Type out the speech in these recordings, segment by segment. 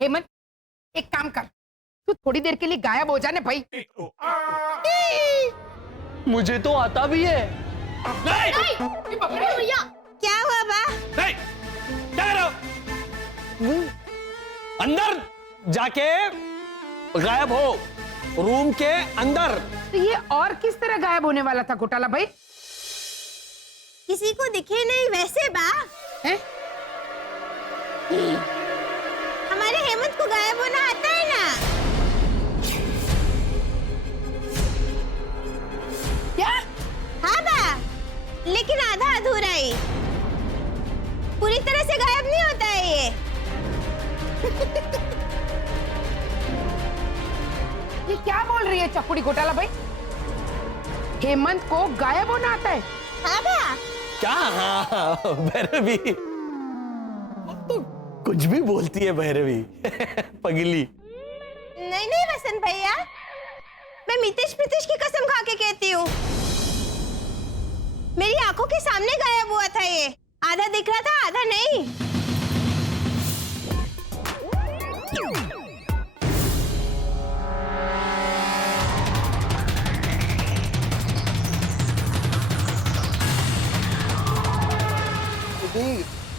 हेमंत, एक काम कर, तू थोड़ी देर के लिए गायब हो जाने भाई। मुझे तो आता भी है। भैया क्या हुआ बा? नहीं, क्या कर रहे हो? अंदर जाके गायब हो, रूम के अंदर। तो ये और किस तरह गायब होने वाला था घोटाला भाई? किसी को दिखे नहीं वैसे बा। हैं? हमारे हेमंत को गायब होना आता है ना? क्या? हाँ बा, लेकिन आधा अधूरा ही। पूरी तरह से गायब नहीं होता है ये। ये क्या बोल रही है चकुड़ी घोटाला भाई? हेमंत को गायब होना आता है? हाँ बा। क्या? हाँ, भैरवी तो कुछ भी बोलती है भैरवी। पगली। नहीं नहीं वसंत भैया, मैं मितेश प्रीतेश की कसम खा के कहती हूँ, मेरी आंखों के सामने गायब हुआ था ये। आधा दिख रहा था, आधा नहीं।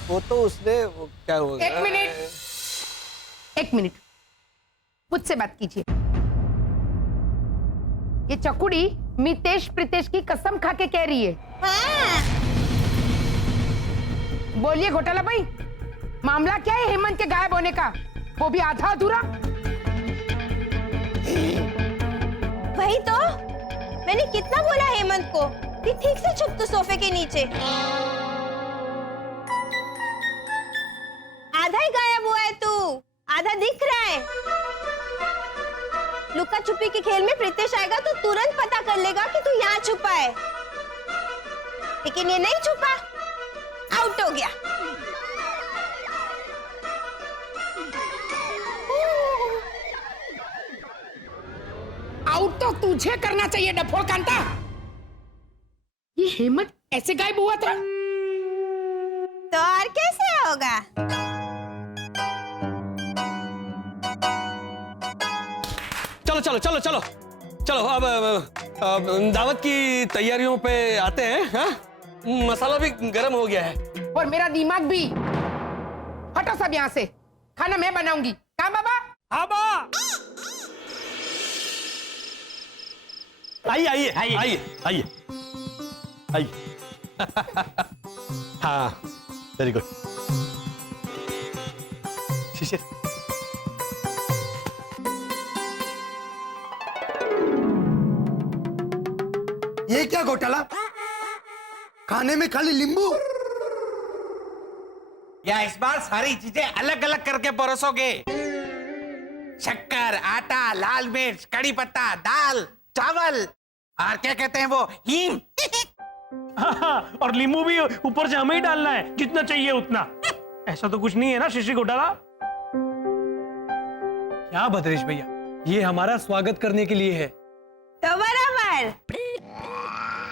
वो तो उसने क्या हुआ? एक मिनट, मुझसे बात कीजिए। ये चकुड़ी मितेश प्रीतेश की कसम खा के कह रही है। हाँ। बोलिए घोटाला भाई, मामला क्या है हेमंत के गायब होने का, वो भी आधा अधूरा? वही तो मैंने कितना बोला हेमंत को कि ठीक से छुप तू सोफे के नीचे। आधा ही गायब हुआ है तू, आधा दिख रहा है। लुका छुपी के खेल में प्रीतेश आएगा तो तुरंत पता कर लेगा कि तू यहाँ छुपा है, लेकिन ये नहीं छुपा, आउट हो गया। आउट तो तुझे करना चाहिए डफोल कांता। ये हेमंत ऐसे गायब हुआ था? तो और कैसे होगा? चलो चलो चलो चलो चलो, अब दावत की तैयारियों पे आते हैं। हाँ? मसाला भी गर्म हो गया है और मेरा दिमाग भी। हटो सब यहाँ से, खाना मैं बनाऊंगी। कहाँ बाबा? हाँ बा। आइए आइए आइए आइए आइए। हाँ, वेरी गुड। शिशिर, ये क्या घोटाला? खाने में खाली नींबू? या इस बार सारी चीजें अलग अलग करके परोसोगे? शक्कर, आटा, लाल मिर्च, कड़ी पत्ता, दाल, चावल और क्या कहते हैं वो, हींग। हाँ, और नींबू भी ऊपर से हमें ही डालना है, जितना चाहिए उतना। ऐसा तो कुछ नहीं है ना शिशिर घोटाला? क्या भद्रेश भैया, ये हमारा स्वागत करने के लिए है। तो बराबर।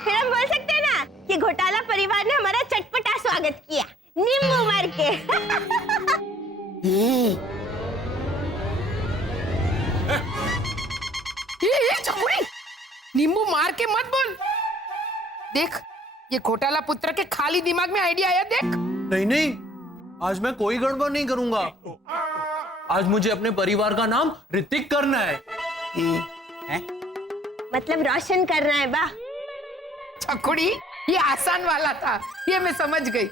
फिर हम बोल सकते हैं ना कि घोटाला परिवार ने हमारा चटपटा स्वागत किया, नींबू मार के। ये चकुड़ी, नींबू मार के मत बोल। देख, ये घोटाला पुत्र के खाली दिमाग में आइडिया आया। देख, नहीं नहीं, आज मैं कोई गड़बड़ नहीं करूंगा। आज मुझे अपने परिवार का नाम ऋतिक करना है। मतलब रोशन करना है बा। चकुड़ी, ये आसान वाला था, ये मैं समझ गई।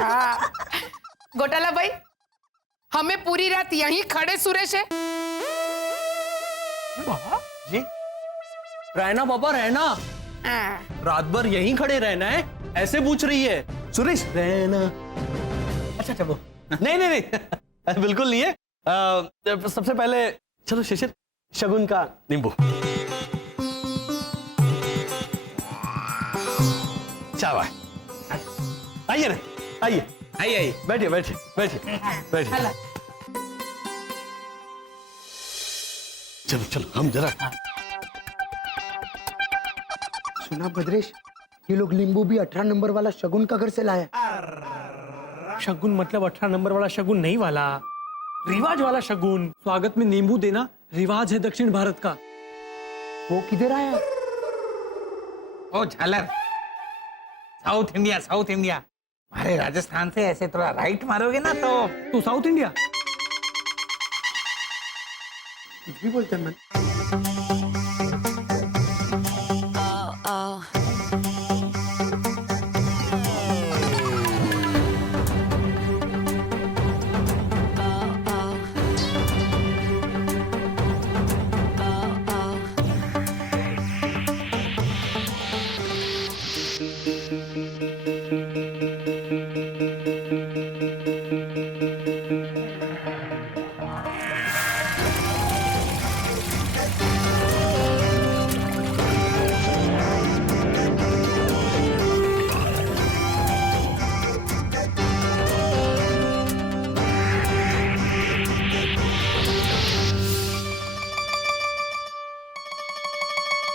हाँ। घोटाला भाई, हमें पूरी रात यहीं खड़े सुरेश है। जी रहना पापा, रहना। रात भर यहीं खड़े रहना है, ऐसे पूछ रही है। सुरेश रहना। अच्छा अच्छा वो नहीं नहीं नहीं, बिल्कुल नहीं है। सबसे पहले चलो शिशिर, शगुन का नींबू। चावा, आइए ना, आइए आइए आइए, बैठिए बैठिए बैठिए बैठिए। चलो चलो, हम जरा। सुना भद्रेश, ये लोग नींबू भी 18 नंबर वाला शगुन का घर से लाया। शगुन मतलब 18 नंबर वाला शगुन नहीं वाला, रिवाज वाला शगुन। स्वागत में नींबू देना रिवाज है दक्षिण भारत का। वो किधर आया? ओ झालर, साउथ इंडिया, साउथ इंडिया। हमारे राजस्थान से ऐसे थोड़ा राइट मारोगे ना तो तू साउथ इंडिया? कुछ भी बोलते हैं मैं।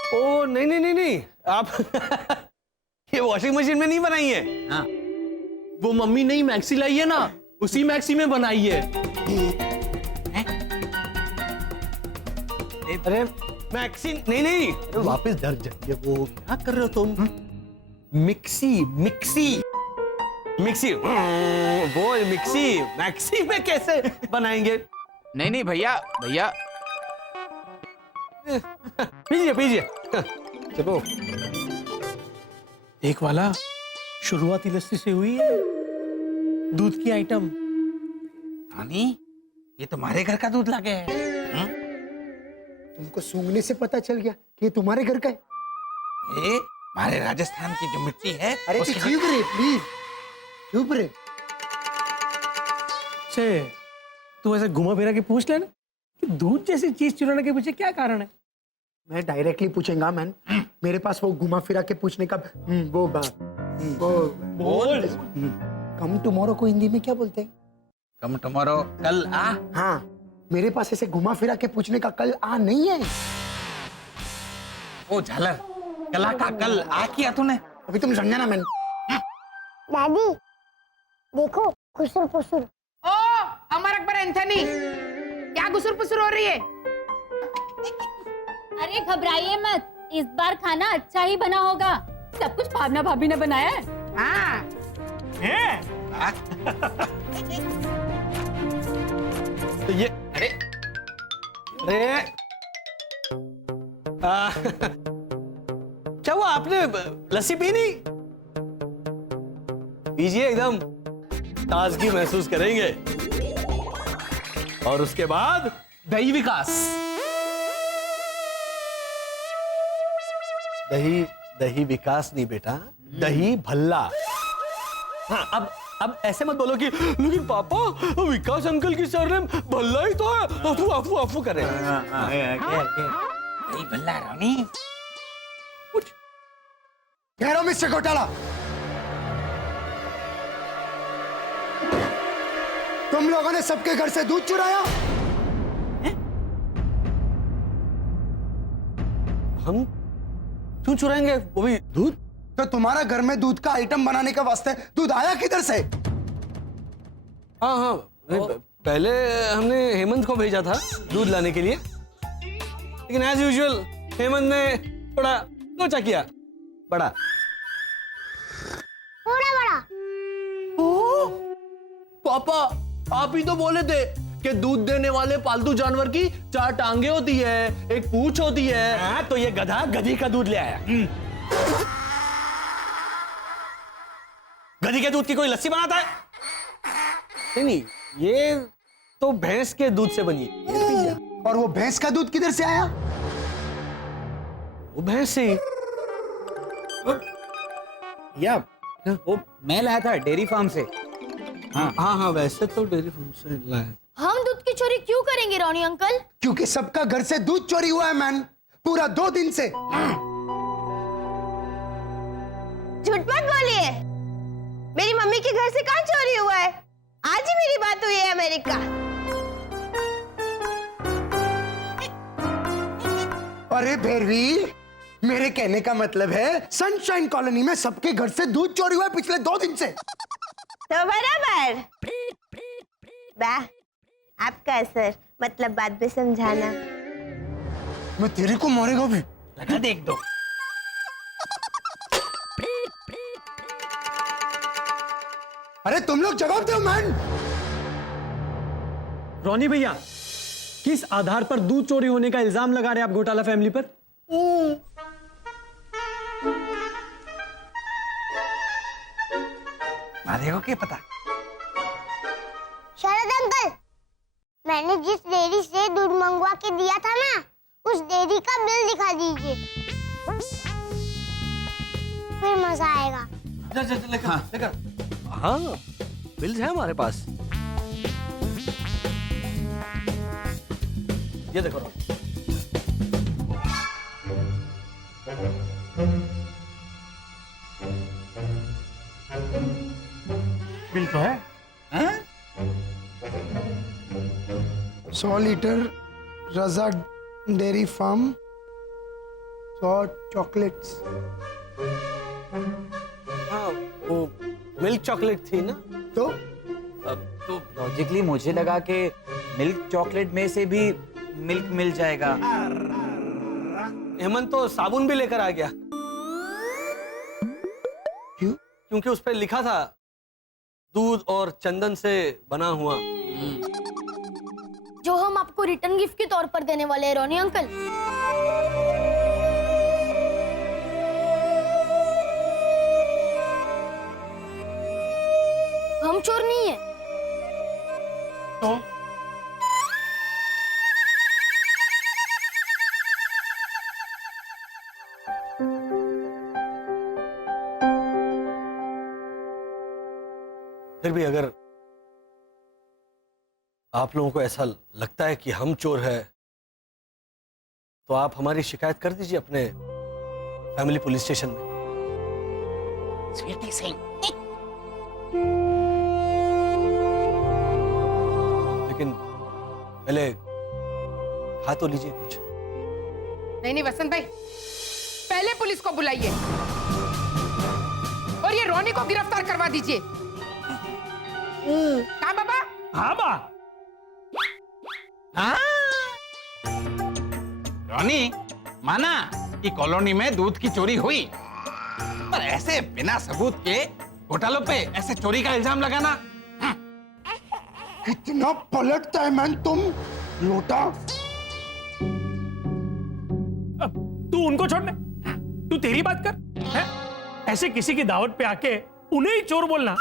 ओ नहीं नहीं नहीं नहीं, आप ये वॉशिंग मशीन में नहीं बनाई है। हाँ। वो मम्मी नई मैक्सी लाई है ना, उसी मैक्सी में बनाई है। अरे मैक्सी नहीं नहीं, तो वापस डर जाइए। वो क्या कर रहे हो तुम? मिक्सी मिक्सी मिक्सी, वो मिक्सी मैक्सी में कैसे बनाएंगे? नहीं नहीं भैया, भैया पीजिए पीजिए, चलो। एक वाला शुरुआती लस्सी से हुई है, दूध की आइटम। रानी, ये तुम्हारे घर का दूध लागे है। तुमको सूंघने से पता चल गया कि ये तुम्हारे घर का है? ए, हमारे राजस्थान की जो मिट्टी है अरे उसके चुप रहे प्लीज, चुप रहे। से तू ऐसे घुमा फिरा के पूछ लेना कि दूध जैसी चीज चुराने के पीछे क्या कारण है। मैं डायरेक्टली पूछेगा मैन, मेरे पास वो घुमा फिरा के पूछने का वो बोल। कम टुमारो को हिंदी में क्या बोलते हैं? कम टुमारो, कल आ। हाँ, मेरे पास ऐसे घुमा फिरा के पूछने का कल आ नहीं है। ओ झालर, कला का कल आ किया तूने। अभी तुम समझा ना मैन। दादी देखो, खुसुर फुसुर। ओ अमर अकबर एंथनी, क्या गुसुर पुसुर हो रही है? अरे घबराइए मत, इस बार खाना अच्छा ही बना होगा। सब कुछ भावना भाभी ने बनाया है। हाँ, तो ये अरे अरे क्या हुआ, आपने लस्सी पी नहीं? पीजिए, एकदम ताजगी महसूस करेंगे। और उसके बाद दही विकास। दही दही विकास नहीं बेटा, दही भल्ला। हाँ, अब ऐसे मत बोलो कि लेकिन पापा विकास अंकल की सरनेम भल्ला ही तो है। अफू अफू अफू कर रहे हैं। नहीं भल्ला रानी। कह रहा हूं मिस्टर घोटाला, तुम लोगों ने सबके घर से दूध चुराया। हम क्यों चुराएंगे, वो भी दूध? तो तुम्हारा घर में दूध का आइटम बनाने के वास्ते दूध आया किधर से? हाँ हाँ, पहले हमने हेमंत को भेजा था दूध लाने के लिए, लेकिन एज यूजुअल हेमंत ने थोड़ा लोचा किया, बड़ा बड़ा। पापा, आप ही तो बोले थे कि दूध देने वाले पालतू जानवर की 4 टांगे होती है, एक पूंछ होती है। हाँ, तो ये गधा गधी का दूध ले आया। गधी के दूध की कोई लस्सी बनाता है? नहीं नहीं, ये तो भैंस के दूध से बनी है। और वो भैंस का दूध किधर से आया? वो भैंस से ही। या वो मैं लाया था डेयरी फार्म से। हाँ हाँ, वैसे तो डेयरी फार्म से लाया। हम दूध की चोरी क्यों करेंगे रोनी अंकल? क्योंकि सबका घर से दूध चोरी हुआ है मैन, पूरा 2 दिन से। झूठ मत बोलिए, मेरी मम्मी के घर से कहाँ चोरी हुआ है? आज ही मेरी बात हुई है अमेरिका। अरे भैरवी, मेरे कहने का मतलब है सनशाइन कॉलोनी में सबके घर से दूध चोरी हुआ है पिछले 2 दिन से। तो बराबर। आपका असर, मतलब बाद में समझाना। मैं तेरे को मारेगा भी। लगा देख दो। अरे तुम लोग जवाब दो मैन। रोनी भैया, किस आधार पर दूध चोरी होने का इल्जाम लगा रहे हैं आप घोटाला फैमिली पर? माधे को क्या पता? शरद अंकल, मैंने जिस डेयरी से दूध मंगवा के दिया था ना, उस डेयरी का बिल दिखा दीजिए, फिर मजा आएगा। लेकर हाँ, बिल्स है हमारे पास। ये देखो। बिल तो है। 100 लीटर रजा डेयरी फार्म, 100 चॉकलेट्स। हाँ, वो मिल्क चॉकलेट थी ना? तो लॉजिकली मुझे लगा कि मिल्क चॉकलेट में से भी मिल्क मिल जाएगा। हेमंत तो साबुन भी लेकर आ गया। क्यों? क्योंकि उस पर लिखा था दूध और चंदन से बना हुआ। जो हम आपको रिटर्न गिफ्ट के तौर पर देने वाले हैं रोनी अंकल। हम चोर नहीं है। तो फिर भी अगर आप लोगों को ऐसा लगता है कि हम चोर हैं, तो आप हमारी शिकायत कर दीजिए अपने फैमिली पुलिस स्टेशन में। स्वीटी सिंह। लेकिन पहले खा तो लीजिए कुछ। नहीं वसंत भाई, पहले पुलिस को बुलाइए और ये रोनी को गिरफ्तार करवा दीजिए। कहाँ बाबा? हाँ बा। रोनी, माना कि कॉलोनी में दूध की चोरी हुई, पर ऐसे बिना सबूत के घोटालों पे ऐसे चोरी का इल्जाम लगाना। कितना पलटता है मैन तुम लोटा। अब तू उनको छोड़ दे, तू तेरी बात कर है? ऐसे किसी की दावत पे आके उन्हें ही चोर बोलना,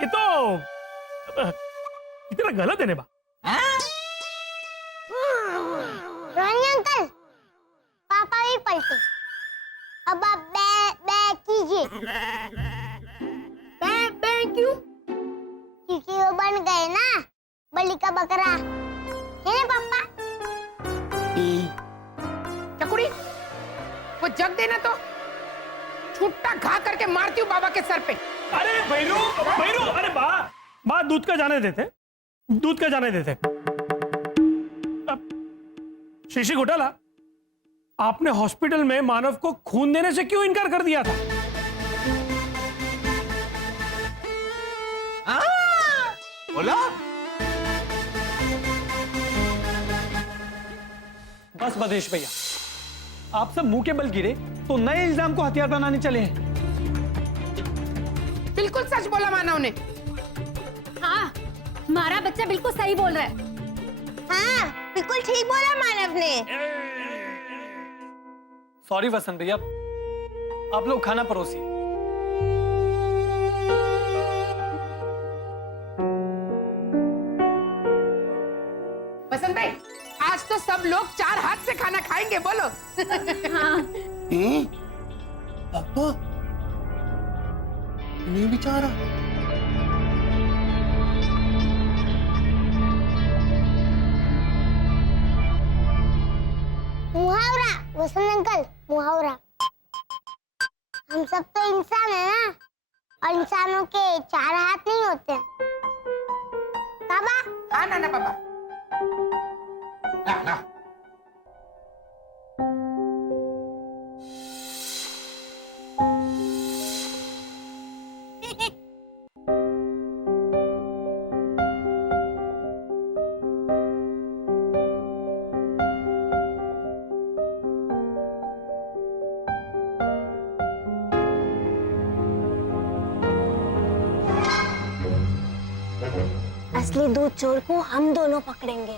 ये तो इतना गलत है नेबा। रोनी अंकल, पापा भी पलटे। अब आप बे कीजिए। बे क्यों? क्योंकि वो बन गए ना बलि का बकरा, है ना पापा? चकुड़ी, वो जग देना तो छुट्टा घा करके मारती हूँ बाबा के सर पे। अरे भैरू, अरे बा दूध का जाने देते, दूध का जाने देते। अब श्री घोटाला, आपने हॉस्पिटल में मानव को खून देने से क्यों इनकार कर दिया था? बोलो। बस बदेश भैया, आप सब मुंह के बल गिरे तो नए इल्जाम को हथियार बनाने चले हैं। बिल्कुल सच बोला मानव ने। हाँ, हमारा बच्चा बिल्कुल सही बोल रहा है। हाँ, बिल्कुल ठीक बोला मानव ने। सॉरी वसंत भैया, आप लोग खाना परोसिए। वसंत भाई, आज तो सब लोग 4 हाथ से खाना खाएंगे, बोलो। हाँ, पापा नहीं बेचारा। मुहावरा वसंत अंकल, मुहावरा। हम सब तो इंसान है ना, और इंसानों के 4 हाथ नहीं होते। पापा, हाँ ना बाबा। ला, ला। असली दूध चोर को हम दोनों पकड़ेंगे।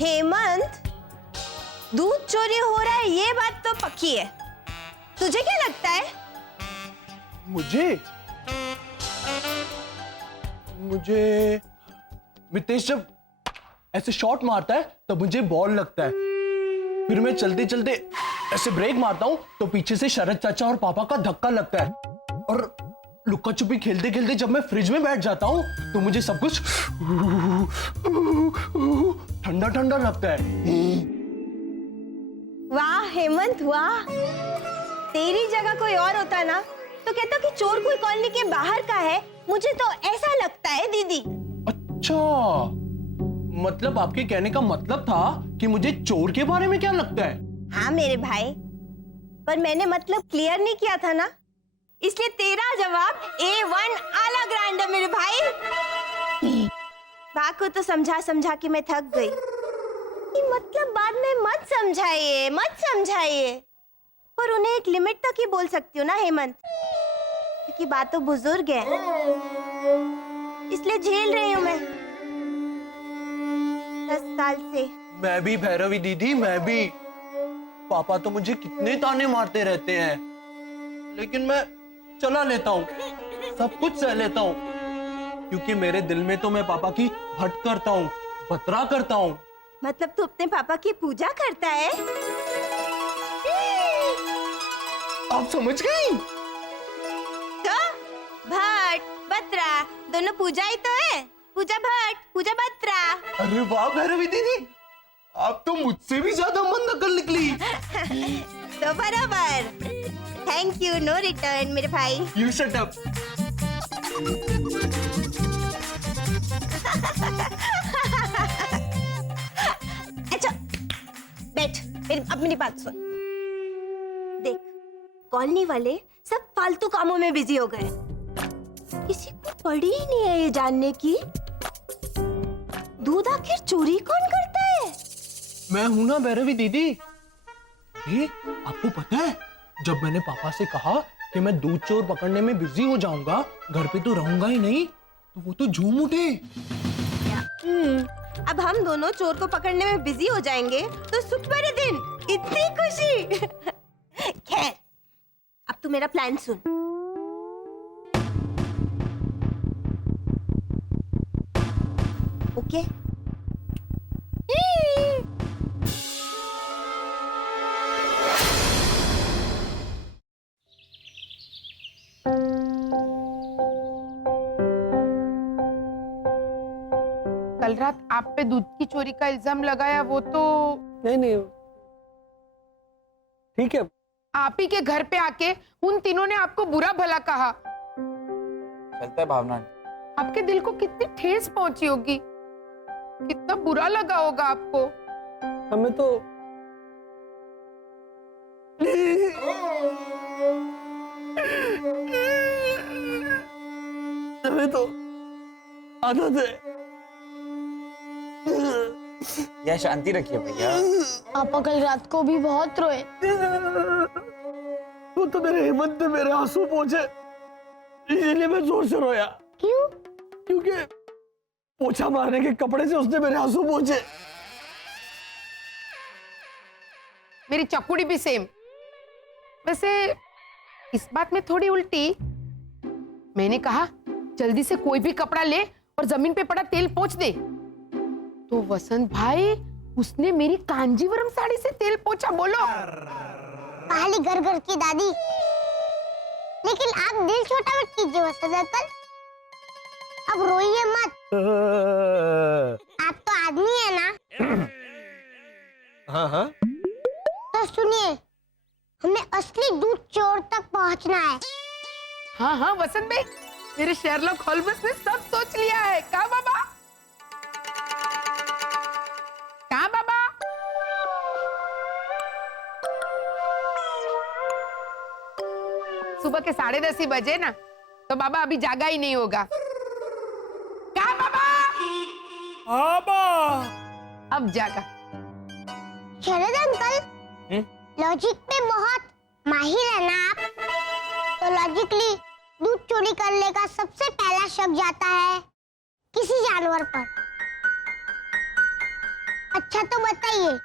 हेमंत, दूध चोरी हो रहा है ये बात तो पक्की है। तुझे क्या लगता है? मुझे मितेश जब ऐसे शॉट मारता है तो मुझे बॉल लगता है, फिर मैं चलते चलते ऐसे ब्रेक मारता हूँ तो पीछे से शरद चाचा और पापा का धक्का लगता है, और लुक्का छुपी खेलते खेलते जब मैं फ्रिज में बैठ जाता हूँ तो मुझे सब कुछ ठंडा ठंडा लगता है। वाह हेमंत वाह, तेरी जगह कोई और होता ना तो कहता कि चोर कोई कॉलोनी के बाहर का है। मुझे तो ऐसा लगता है दीदी। अच्छा, मतलब आपके कहने का मतलब था कि मुझे चोर के बारे में क्या लगता है? हाँ मेरे भाई, पर मैंने मतलब क्लियर नहीं किया था ना, इसलिए तेरा जवाब A1 आला ग्रांड है मेरे भाई। बा को तो समझा समझा के मैं थक गई कि मतलब बाद में मत समझाइए, पर उन्हें एक लिमिट तक ही बोल सकती हूँ ना हेमंत, क्योंकि बात तो बुजुर्ग है, इसलिए झेल रही हूँ मैं 10 साल से। मैं भी भैरवी दीदी, मैं भी। पापा तो मुझे कितने ताने मारते रहते हैं, लेकिन मैं चला लेता हूँ, सब कुछ सह लेता हूँ, क्योंकि मेरे दिल में तो मैं पापा की हट करता हूँ, बतरा करता हूँ। मतलब तू अपने पापा की पूजा करता है? आप समझ गई? तो भट्ट बत्रा दोनों पूजा ही तो है, पूजा भट्ट पूजा बत्रा। अरे वाह भैरवी दीदी, आप तो मुझसे भी ज्यादा मन नकल निकली। तो बराबर। थैंक यू, नो रिटर्न मेरे भाई। You shut up. अच्छा बैठ, अब मेरी बात सुन। देख, कॉलोनी वाले सब फालतू कामों में बिजी हो गए, किसी को पड़ी ही नहीं है ये जानने की दूध आखिर चोरी कौन करता है। मैं हूं ना भैरवी दीदी। आपको पता है, जब मैंने पापा से कहा कि मैं दूध चोर पकड़ने में बिजी हो जाऊंगा, घर पे तो रहूंगा ही नहीं, तो वो तो झूम उठे। अब हम दोनों चोर को पकड़ने में बिजी हो जाएंगे तो सुख भरे दिन, इतनी खुशी। खैर, अब तू मेरा प्लान सुन। ओके? कल रात आप पे दूध की चोरी का इल्जाम लगाया, वो तो नहीं ठीक है। आप ही के घर पे आके उन तीनों ने आपको बुरा भला कहा। चलता है भावना। आपके दिल को कितनी ठेस पहुंची होगी, कितना बुरा लगा होगा आपको। हमें तो आदत है। यह शांति रखिए भैया। पापा कल रात को भी बहुत रोए। वो तो मेरे हिम्मत ने मेरे आंसू पहुंचे, इसलिए मैं जोर से रोया। क्यों? क्योंकि पोछा मारने के कपड़े से उसने मेरे आंसू पहुंचे। मेरी चकुड़ी भी सेम। वैसे इस बात में थोड़ी उल्टी। मैंने कहा जल्दी से कोई भी कपड़ा ले और जमीन पे पड़ा तेल पोंछ दे, तो वसंत भाई उसने मेरी कांजीवरम साड़ी से तेल पोंछा। बोलो पहली घर घर की दादी। लेकिन आप दिल छोटा मत कीजिए वसंत अंकल, अब रोइए मत। आप तो आदमी है ना। हाँ हाँ, तो सुनिए, हमें असली दूध चोर तक पहुंचना है। हाँ हाँ वसंत भाई, मेरे शेरलॉक होल्म्स ने सब सोच लिया है। कहा बाबा? कहा बाबा? सुबह के 10:30 ही बजे ना, तो बाबा अभी जागा ही नहीं होगा। कहा बाबा? अब जागा। शरद अंकल, लॉजिक पे बहुत माहिर है ना आप। तो लॉजिकली दूध चोरी करने का सबसे पहला शक जाता है किसी जानवर पर। अच्छा तो बताइए,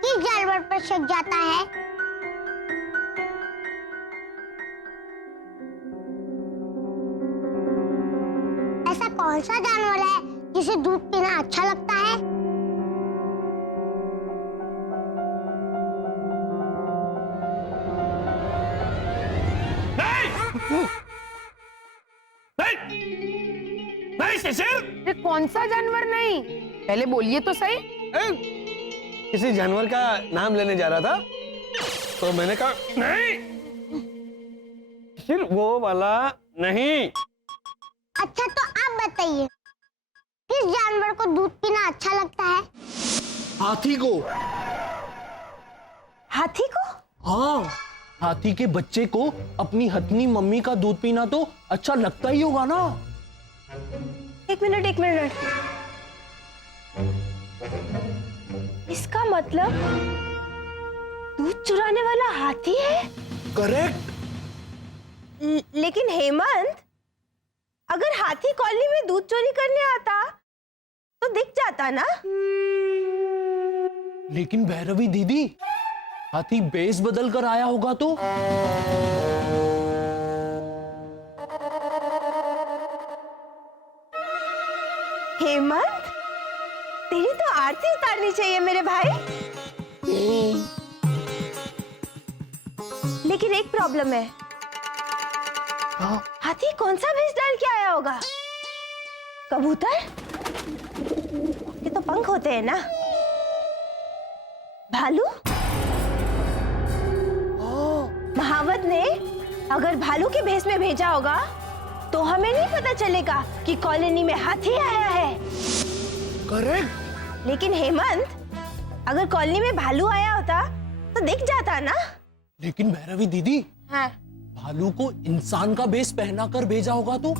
किस जानवर पर शक जाता है? ऐसा कौन सा जानवर है जिसे दूध पीना अच्छा लगता है? नहीं शिशिर, ये कौन सा जानवर नहीं? पहले बोलिए तो सही। किसी जानवर का नाम लेने जा रहा था तो मैंने कहा नहीं। सिर्फ वो वाला नहीं। अच्छा तो आप बताइए, किस जानवर को दूध पीना अच्छा लगता है? हाथी को। हाथी को? हाँ, हाथी के बच्चे को अपनी हथनी मम्मी का दूध पीना तो अच्छा लगता ही होगा ना। एक मिनट। इसका मतलब दूध चुराने वाला हाथी है? करेक्ट। लेकिन हेमंत, अगर हाथी कॉलोनी में दूध चोरी करने आता तो दिख जाता ना। लेकिन भैरवी दीदी, हाथी बेस बदल कर आया होगा तो? हेमंत, तेरी तो आरती उतारनी चाहिए मेरे भाई। लेकिन एक प्रॉब्लम है। हाथी कौन सा भेष डाल के आया होगा? कबूतर? ये तो पंख होते हैं ना। भालू? महावत ने अगर भालू के भेष में भेजा होगा तो हमें नहीं पता चलेगा कि कॉलोनी में हाथी आया है। करेक्ट। लेकिन हेमंत, अगर कॉलोनी में भालू आया होता तो दिख जाता ना। लेकिन भैरवी दीदी, हाँ। भालू को इंसान का बेस पहना कर भेजा होगा तो?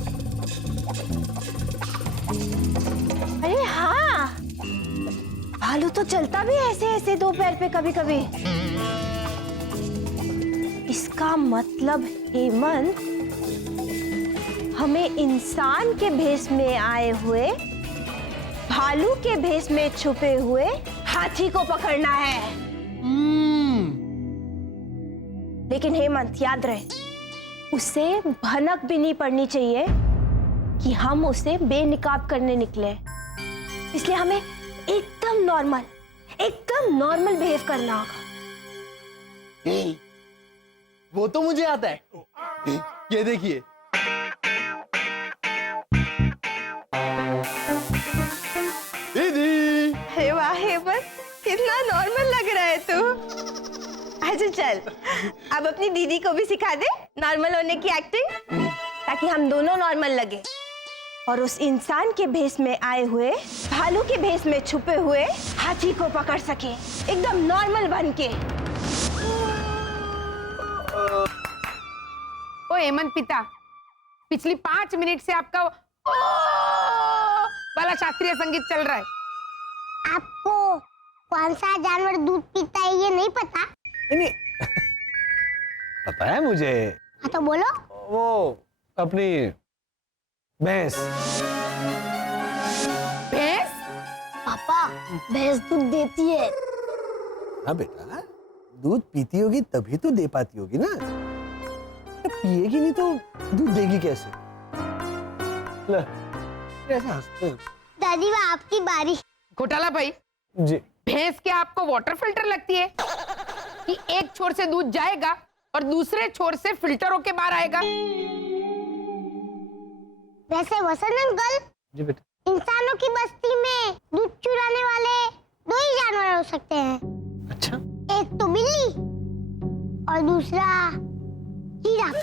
अरे हाँ, भालू तो चलता भी ऐसे ऐसे दो पैर पे कभी कभी। इसका मतलब हेमंत, हमें इंसान के भेष में आए हुए भालू के भेष में छुपे हुए हाथी को पकड़ना है। लेकिन हेमंत, याद रहे, उसे भनक भी नहीं पड़नी चाहिए कि हम उसे बेनिकाब करने निकले। इसलिए हमें एकदम नॉर्मल बिहेव करना होगा। वो तो मुझे आता है। ये देखिए। दीदी। हे वाह हेमंत, कितना नॉर्मल लग रहा है तू। अच्छा चल, अब अपनी दीदी को भी सिखा दे नॉर्मल होने की एक्टिंग, ताकि हम दोनों नॉर्मल लगे और उस इंसान के भेष में आए हुए भालू के भेष में छुपे हुए हाथी को पकड़ सके एकदम नॉर्मल बन के। ओ हेमंत पिता, पिछली 5 मिनट से आपका ओ वाला शास्त्रीय संगीत चल रहा है। आपको कौन सा जानवर दूध पीता है ये नहीं पता? नहीं पता है मुझे। हाँ तो बोलो। वो अपनी भैंस। भैंस? पापा, भैंस दूध देती है। हाँ बेटा, दूध पीती होगी तभी तो दे पाती होगी ना। पिएगी नहीं तो दूध देगी कैसे? ले, कैसे हंसते हो? दादी वो आपकी बारी। घोटाला भाई जी। भैंस क्या आपको वाटर फिल्टर लगती है कि एक छोर से दूध जाएगा और दूसरे छोर से फिल्टर होके बाहर आएगा? वैसे वसंत अंकल, जी बेटा। इंसानों की बस्ती में दूध चुराने वाले 2 ही जानवर हो सकते हैं। अच्छा, एक तो बिल्ली और दूसरा जिराफ।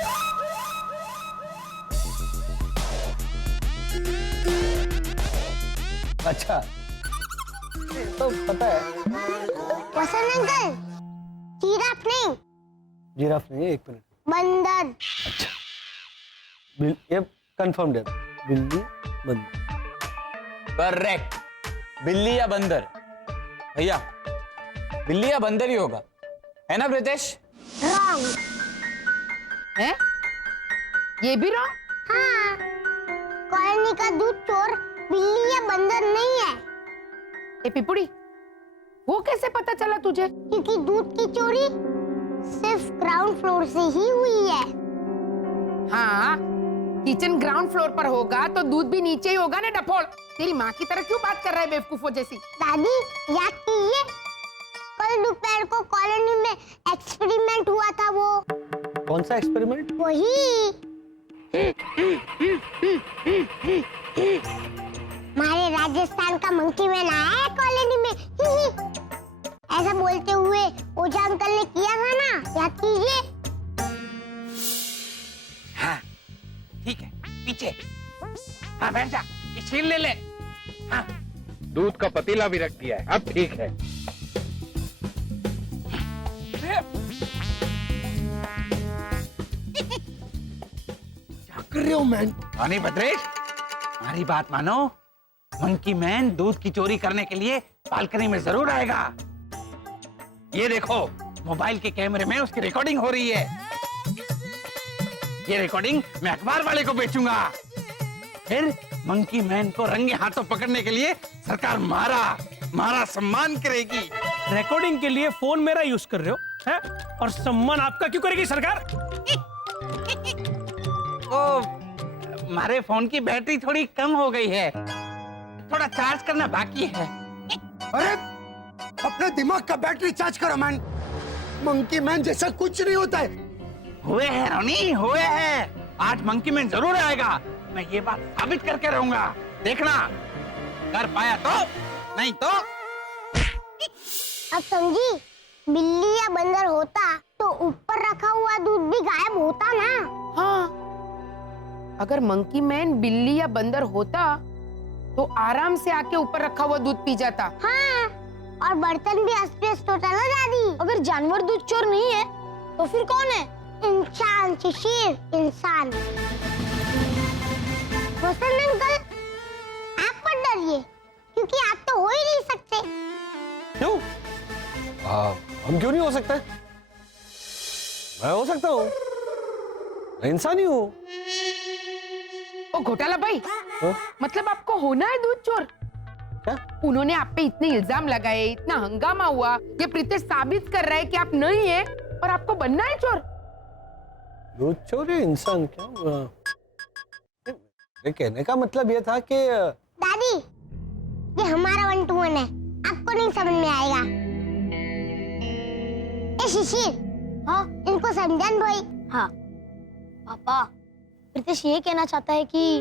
अच्छा, तो पता है। वसंत अंकल, जिराफ नहीं, जिराफ नहीं है, 1 मिनट। बंदर। अच्छा, ये कंफर्म्ड है, बिल्ली बंदर। करेक्ट, बिल्ली या बंदर। भैया बिल्ली या बंदर ही होगा, है ना प्रीतेश? रॉन्ग। है ये भी रॉन्ग? हाँ, कॉलोनी का दूध चोर बिल्ली या बंदर नहीं है। ए पिपुड़ी, वो कैसे पता चला तुझे? क्योंकि दूध की चोरी सिर्फ ग्राउंड फ्लोर से ही हुई है। हाँ, किचन ग्राउंड फ्लोर पर होगा तो दूध भी नीचे ही होगा ना डफोड़। तेरी माँ की तरह क्यों बात कर रहा है बेवकूफों जैसी? दादी, याद कीजिए, कल दोपहर को कॉलोनी में एक्सपेरिमेंट हुआ था। वो कौन सा एक्सपेरिमेंट? वही हमारे राजस्थान का मंकी मैन आया है कॉलोनी में। ऐसा बोलते हुए ओझा अंकल ने किया था ना, याद कीजिए। हाँ ठीक है, पीछे। हाँ बैठ जा, ये छीन ले ले। हाँ दूध का पतीला भी रख दिया है, अब ठीक है। क्या कर रहे हो मैन? नहीं भद्रेश, हमारी बात मानो, मंकी मैन दूध की चोरी करने के लिए बालकनी में जरूर आएगा। ये देखो, मोबाइल के कैमरे में उसकी रिकॉर्डिंग हो रही है। ये रिकॉर्डिंग मैं अखबार वाले को बेचूंगा। फिर मंकी मैन को रंगे हाथों पकड़ने के लिए सरकार मारा सम्मान करेगी। रिकॉर्डिंग के लिए फोन मेरा यूज कर रहे हो है? और सम्मान आपका क्यों करेगी सरकार? ओ, हमारे फोन की बैटरी थोड़ी कम हो गई है, थोड़ा चार्ज करना बाकी है। अरे अपने दिमाग का बैटरी चार्ज करो मैन। मंकी मैन जैसा कुछ नहीं होता है। हुए हैं रोनी, हुए हैं। आज मंकी मैन जरूर आएगा, मैं ये बात साबित करके रहूंगा। देखना, कर पाया तो, नहीं तो। अब समझी, बिल्ली या बंदर होता तो ऊपर रखा हुआ दूध भी गायब होता ना। हाँ, अगर मंकी मैन बिल्ली या बंदर होता तो आराम से आके ऊपर रखा हुआ दूध पी जाता। हाँ, और बर्तन भी अस्त-व्यस्त होता ना दादी। अगर जानवर दूध चोर नहीं है तो फिर कौन है? इंसान शिशिर, इंसान। वसंत अंकल, आप मत डरिए, क्योंकि आप तो हो ही नहीं सकते। क्यों? हम क्यों नहीं हो सकते? मैं हो सकता हूँ, मैं इंसान ही हूँ। ओ घोटाला भाई, मतलब आपको होना है दूध चोर? क्या? उन्होंने आप पे इतने इल्जाम लगाए, इतना हंगामा हुआ, ये प्रीतेश साबित कर रहा है कि आप नहीं है और आपको बनना है चोर। दूध चोर है इंसान? क्या हुआ? ये कहने का मतलब ये था कि दादी, ये हमारा 1-to-1 है, आपको नहीं समझ में आएगा। ए शिशिर, हाँ, इनको समझन भाई। हाँ पापा, प्रीतेश ये कहना चाहता है कि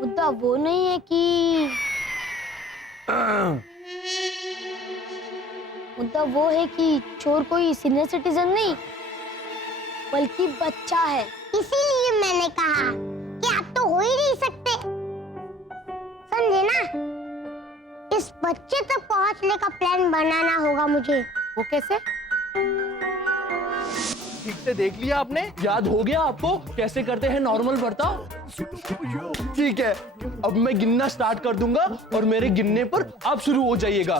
मुद्दा वो नहीं है कि मुद्दा वो है कि चोर कोई सीनियर सिटीजन नहीं बल्कि बच्चा है। इसीलिए मैंने कहा कि आप तो हो ही नहीं सकते, समझे ना? इस बच्चे तक पहुंचने का प्लान बनाना होगा मुझे। वो कैसे? ठीक से देख लिया आपने? याद हो गया आपको कैसे करते हैं नॉर्मल बर्ताव? ठीक है, अब मैं गिनना स्टार्ट कर दूंगा और मेरे गिनने पर आप शुरू हो जाइएगा।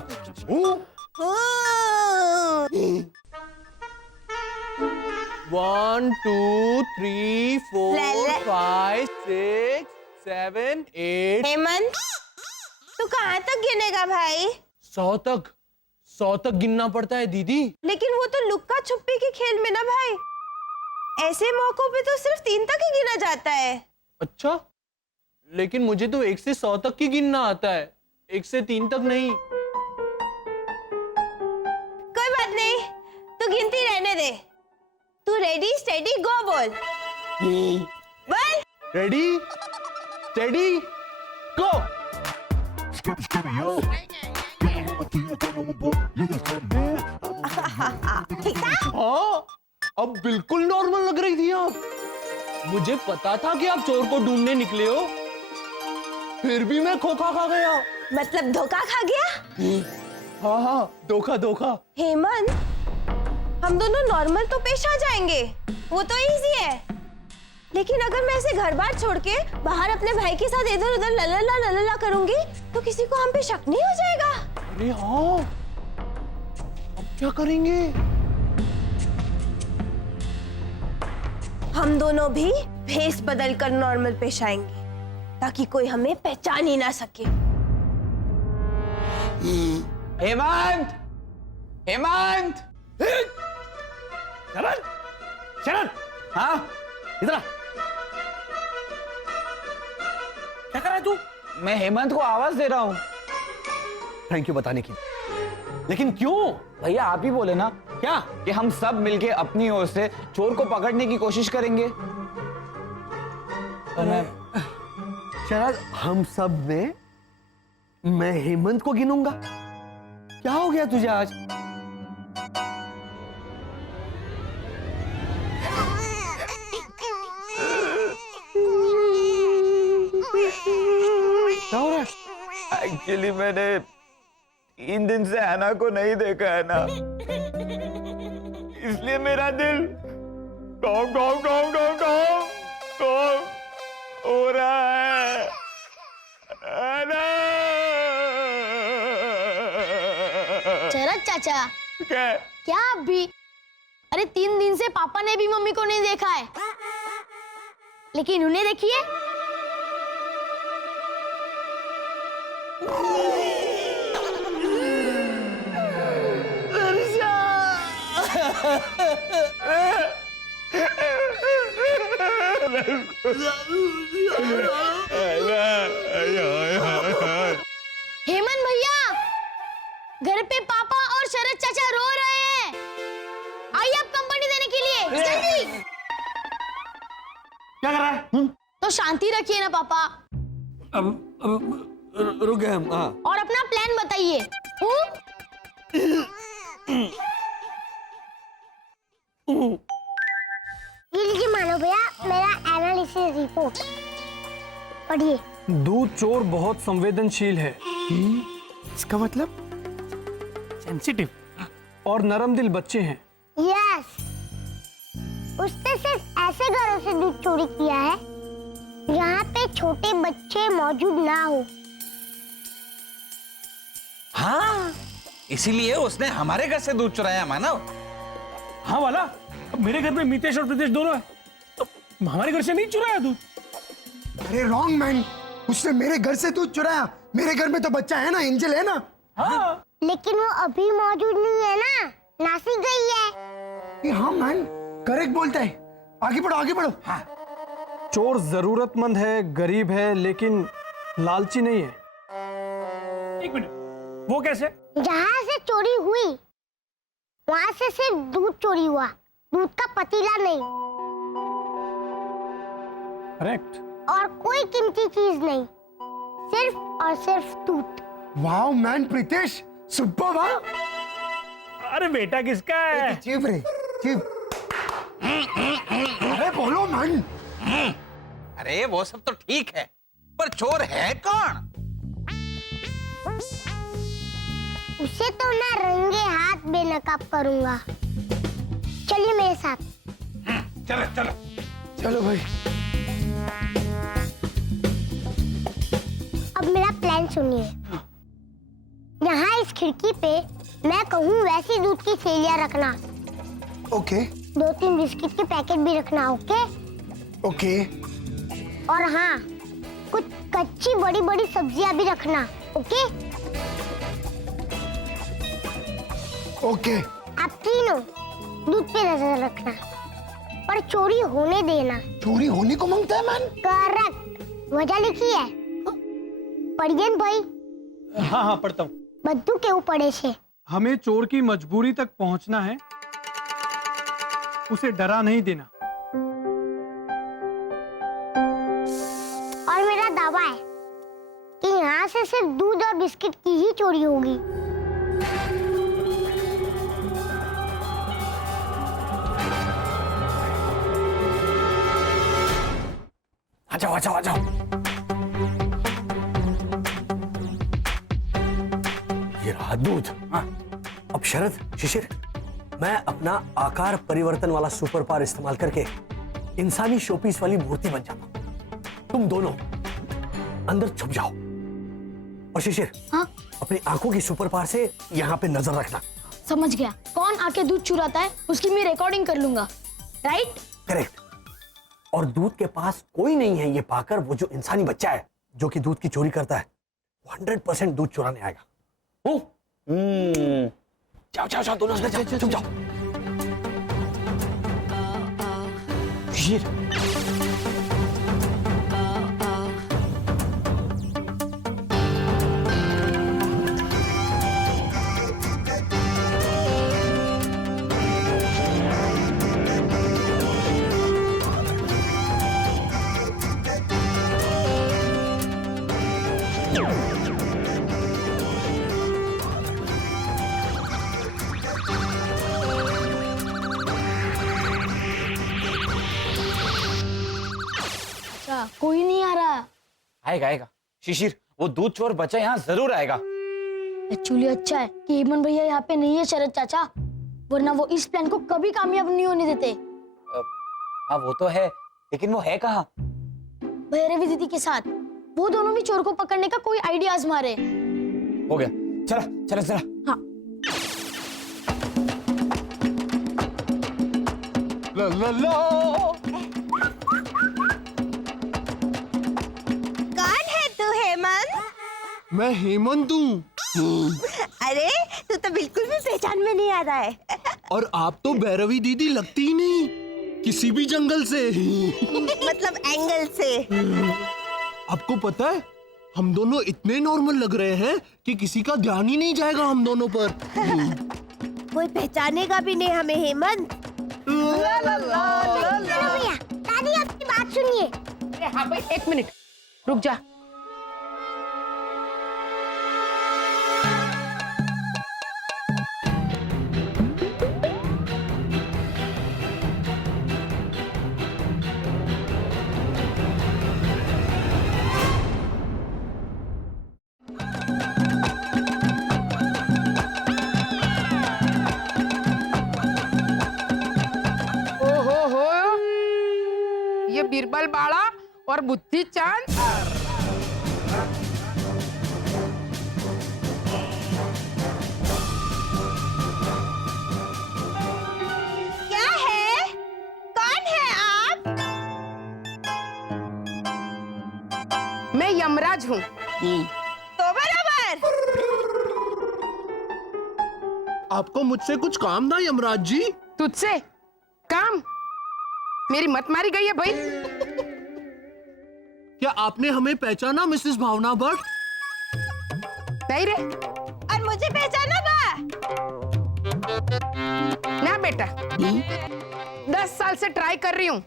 1 2 3 4 5 6 7 8। हेमंत, तू कहाँ तक गिनेगा भाई? 100 तक गिनना पड़ता है दीदी। लेकिन वो तो लुक्का छुपी के खेल में ना भाई, ऐसे मौकों पे तो सिर्फ 3 तक ही गिना जाता है। अच्छा, लेकिन मुझे तो 1 से 100 तक ही गिनना आता है, 1 से 3 तक नहीं। कोई बात नहीं, तू गिनती रहने दे। तू रेडी स्टेडी गो बोल। बोल। रेडी स्टेडी गो। हाँ, अब बिल्कुल नॉर्मल लग रही थी आप। मुझे पता था कि आप चोर को ढूंढने निकले हो, फिर भी मैं खोखा खा गया। मतलब धोखा खा गया? हाँ हाँ, धोखा धोखा। हेमंत, हम दोनों नॉर्मल तो पेश आ जाएंगे, वो तो इजी है। लेकिन अगर मैं ऐसे घर बार छोड़ के बाहर अपने भाई के साथ इधर उधर ललला करूंगी तो किसी को हम पे शक नहीं हो जाएगा? अरे हाँ, अब क्या करेंगे? हम दोनों भी भेस बदल कर नॉर्मल पेश आएंगे ताकि कोई हमें पहचान ही ना सके। हेमंत, हेमंत, शरण, शरण, हाँ इधर आ। क्या कर रहा है तू? मैं हेमंत को आवाज दे रहा हूँ। थैंक यू बताने की, लेकिन क्यों? भैया आप ही बोले ना क्या? कि हम सब मिलके अपनी ओर से चोर को पकड़ने की कोशिश करेंगे। तो मैं शरद, हम सब में मैं हेमंत को गिनूंगा? क्या हो गया तुझे आज? क्या हो रहा है? एक्चुअली मैंने 3 दिन से हैना को नहीं देखा है ना, इसलिए मेरा दिल गाँव गाँव गाँव गाँव गाँव गाँव हो रहा है। हैना! शरद चाचा, क्या? क्या आप भी? अरे 3 दिन से पापा ने भी मम्मी को नहीं देखा है, लेकिन उन्हें देखिए। हेमंत भैया, घर पे पापा और शरद चाचा रो रहे हैं। आइए आप कंपनी देने के लिए, जल्दी। क्या कर रहा है? तो शांति रखिए ना पापा, अब रुक गए हम। हाँ, और अपना प्लान बताइए। ये लीजिए मानो भैया, मेरा एनालिसिस रिपोर्ट पढ़िए। दूध चोर बहुत संवेदनशील है, इसका मतलब? सेंसिटिव और नरम दिल बच्चे हैं। यस, उसने सिर्फ ऐसे घरों से दूध चोरी किया है जहाँ पे छोटे बच्चे मौजूद ना हो। हाँ, इसीलिए उसने हमारे घर से दूध चुराया मानव। हाँ वाला, अब मेरे घर में मितेश और प्रीतेश दोनों है, तो हमारे घर से नहीं चुराया दूध। अरे रॉन्ग मैन, उसने मेरे घर से दूध चुराया। मेरे घर में तो बच्चा है ना, एंजल है ना। हाँ, लेकिन वो अभी मौजूद नहीं है ना, नासिक गई है। ये हाँ मैन, करेक्ट बोलता है। आगे बढ़ो, आगे बढ़ो। हाँ। चोर जरूरतमंद है, गरीब है, लेकिन लालची नहीं है। एक मिनट, वो कैसे? जहाँ से चोरी हुई वहाँ से सिर्फ दूध चोरी हुआ, दूध का पतीला नहीं, करेक्ट। और कोई कीमती चीज नहीं, सिर्फ और सिर्फ दूध। Wow man Pritesh, super. वाह, अरे बेटा किसका है? चीफ रे, चीफ। अरे बोलो मैन। अरे वो सब तो ठीक है, पर चोर है कौन? उसे तो मैं रंगे हाथ बेनकाब करूंगा। चलिए मेरे साथ। चलो चलो चलो भाई। अब मेरा प्लान सुनिए। यहाँ इस खिड़की पे मैं कहूँ वैसी दूध की थैलियाँ रखना। ओके 2-3 बिस्किट के पैकेट भी रखना। ओके ओके और हाँ, कुछ कच्ची बड़ी बड़ी सब्जियाँ भी रखना। Okay okay. आप तीनों दूध पे नजर रखना, पर चोरी होने देना। चोरी होने को मांगता है मैन। करेक्ट, वजह लिखी है। पढ़िए भाई। हाँ हाँ पढ़ता हूँ। बद्दू के ऊपर से हमें चोर की मजबूरी तक पहुंचना है, उसे डरा नहीं देना। और मेरा दावा से सिर्फ दूध और बिस्किट की ही चोरी होगी। आ जाओ आ जाओ आ जाओ। ये रहा दूध। हाँ। अब शरद, शिशिर, मैं अपना आकार परिवर्तन वाला सुपर पावर इस्तेमाल करके इंसानी शोपीस वाली मूर्ति बन जाता हूं। तुम दोनों अंदर छुप जाओ और शिशिर, हाँ? अपनी आंखों की सुपर पावर से यहाँ पे नजर रखना। समझ गया। कौन आके दूध चुराता है उसकी मैं रिकॉर्डिंग कर लूंगा। राइट? करेक्ट। और दूध के पास कोई नहीं है ये पाकर वो जो इंसानी बच्चा है जो कि दूध की चोरी करता है, 100% दूध चुराने आएगा। जाओ जाओ जाओ, दोनों अंदर जाओ, छुप जाओ। शिशिर, कोई नहीं आ रहा। आएगा आएगा। शिशिर, वो दूध चोर बच्चा यहाँ जरूर आएगा। एक्चुअली अच्छा है कि हेमंत भैया यहाँ पे नहीं है शरद चाचा, वरना वो इस प्लान को कभी कामयाब नहीं होने देते। हाँ वो तो है, लेकिन वो है कहाँ? भैरवी दीदी के साथ। वो दोनों भी चोर को पकड़ने का कोई आइडिया आजमा रहे। हो गया, चला चला चला। हाँ। ला ला ला। कौन है तू हेमंत? मैं हेमंत हूँ। अरे तू तो बिल्कुल भी पहचान में नहीं आ रहा है। और आप तो भैरवी दीदी लगती ही नहीं किसी भी जंगल से। मतलब एंगल से। आपको पता है हम दोनों इतने नॉर्मल लग रहे हैं कि किसी का ध्यान ही नहीं जाएगा हम दोनों पर। कोई पहचानेगा भी नहीं हमें हेमंत। भैया, दादी आपकी बात सुनिए। अरे हाँ भाई, एक मिनट रुक जा। ये बीरबल बाड़ा और बुद्धि चांद। क्या है? कौन है आप? मैं यमराज हूँ। तो बराबर। आपको मुझसे कुछ काम था यमराज जी? तुझसे काम? मेरी मत मारी गई है भाई। क्या आपने हमें पहचाना मिसेस भावना भट्ट? नहीं रे। और मुझे पहचाना बा? ना बेटा, 10 साल से ट्राई कर रही हूँ।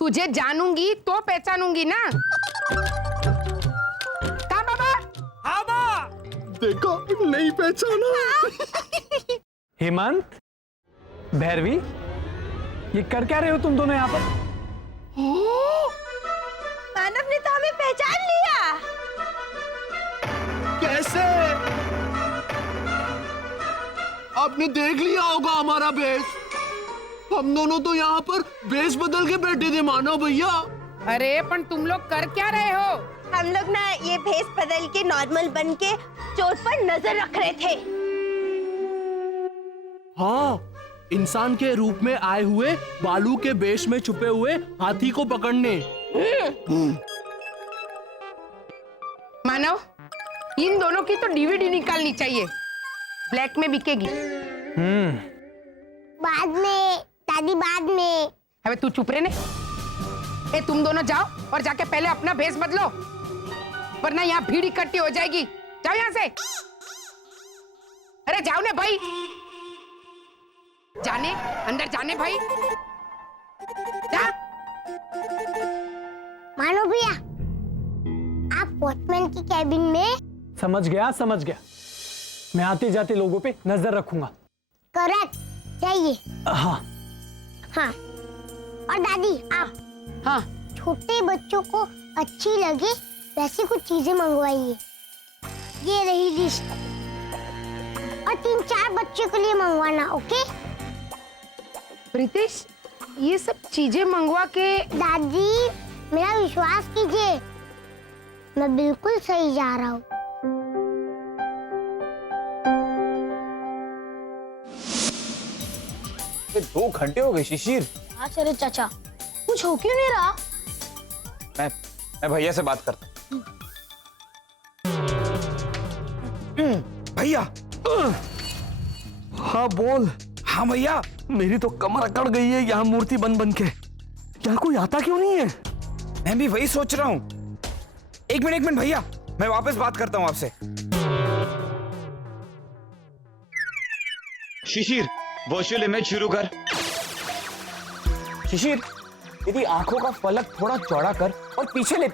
तुझे जानूंगी तो पहचानूंगी ना। कहाँ बाबा? हाँ बा। देखो नहीं पहचाना। हेमंत, भैरवी, ये कर क्या रहे हो तुम दोनों यहाँ पर? मानव ने तो हमें पहचान लिया। कैसे? आपने देख लिया होगा हमारा भेष। हम दोनों तो यहाँ पर भेष बदल के बैठे थे मानव भैया। अरे पण तुम लोग कर क्या रहे हो? हम लोग ना ये भेष बदल के नॉर्मल बन के चोर पर नजर रख रहे थे। हाँ, इंसान के रूप में आए हुए बालू के बेश में छुपे हुए हाथी को पकड़ने। मानव, इन दोनों की तो डीवीडी निकालनी चाहिए, ब्लैक में बिकेगी। बाद में दादी, बाद में। अबे तू चुप रहे ने। ए तुम दोनों जाओ और जाके पहले अपना भेष बदलो, वरना यहाँ भीड़ इकट्ठी हो जाएगी। जाओ यहाँ से। अरे जाओ ने भाई, जाने, अंदर जाने भाई। जा। मानो भैया, आप वॉचमैन की कैबिन में समझ गया। मैं आते जाते लोगों पे नजर रखूंगा। करेक्ट, चाहिए। हाँ हाँ। और दादी आप हाँ छोटे बच्चों को अच्छी लगे वैसी कुछ चीजें मंगवाइए। ये रही लिस्ट और 3-4 बच्चों के लिए मंगवाना, ओके? प्रीतेश, ये सब चीजें मंगवा के दादी मेरा विश्वास कीजिए, मैं बिल्कुल सही जा रहा हूँ। ये 2 घंटे हो गए शिशिर। हाँ शरद चाचा, कुछ हो क्यों नहीं रहा? मैं भैया से बात करता हूँ। भैया। हाँ बोल। हाँ भैया। मेरी तो कमर अकड़ गई है यहाँ मूर्ति बन बन के। यहाँ कोई आता क्यों नहीं है? मैं भी वही सोच रहा हूँ। एक मिनट भैया, मैं वापस बात करता हूँ आपसे। शिशिर, वर्चुअल इमेज शुरू कर। शिशिर, तेरी आंखों का फलक थोड़ा चौड़ा कर और पीछे ले।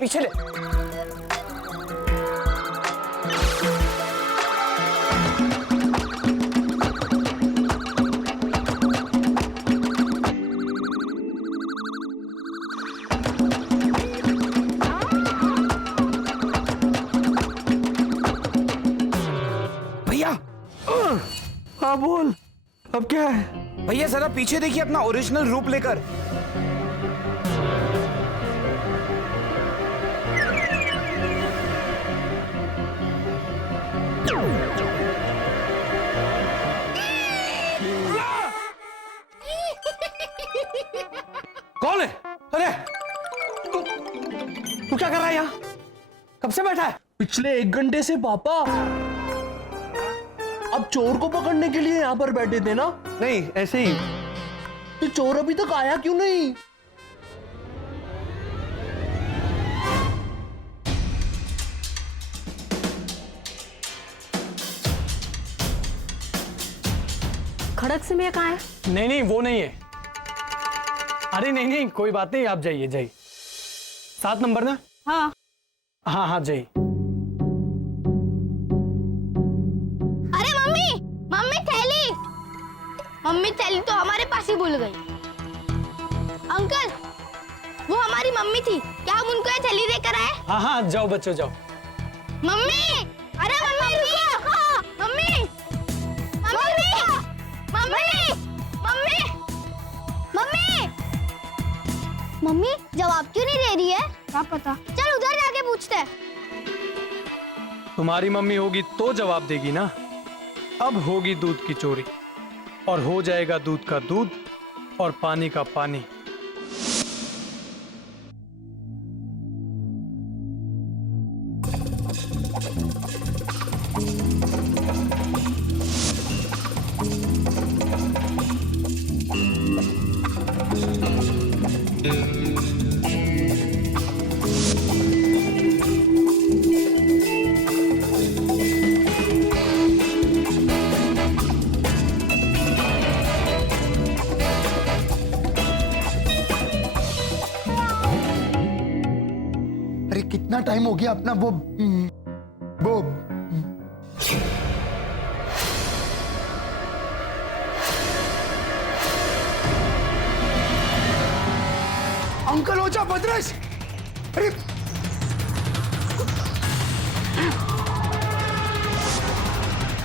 भैया। हाँ बोल, अब क्या है? भैया जरा पीछे देखिए अपना ओरिजिनल रूप लेकर। कौन है? अरे तू क्या कर रहा है यहाँ? कब से बैठा है? पिछले 1 घंटे से पापा। अब चोर को पकड़ने के लिए यहाँ पर बैठे थे ना? नहीं, ऐसे ही। तो चोर अभी तक आया क्यों नहीं? खड़क से मैं कहाँ है? नहीं वो नहीं है। अरे नहीं कोई बात नहीं, आप जाइए। 7 नंबर ना? हाँ जाइए। अरे मम्मी थैली तो हमारे पास ही भूल गई। अंकल, वो हमारी मम्मी थी, क्या हम उनको ये थैली देकर आए? हाँ जाओ बच्चों जाओ। मम्मी, अरे मम्मी रुको। मम्मी जवाब क्यों नहीं दे रही है? क्या पता, चल उधर जाके पूछते हैं। तुम्हारी मम्मी होगी तो जवाब देगी ना। अब होगी दूध की चोरी और हो जाएगा दूध का दूध और पानी का पानी। कितना टाइम हो गया अपना वो अंकल हो जा भद्रेश।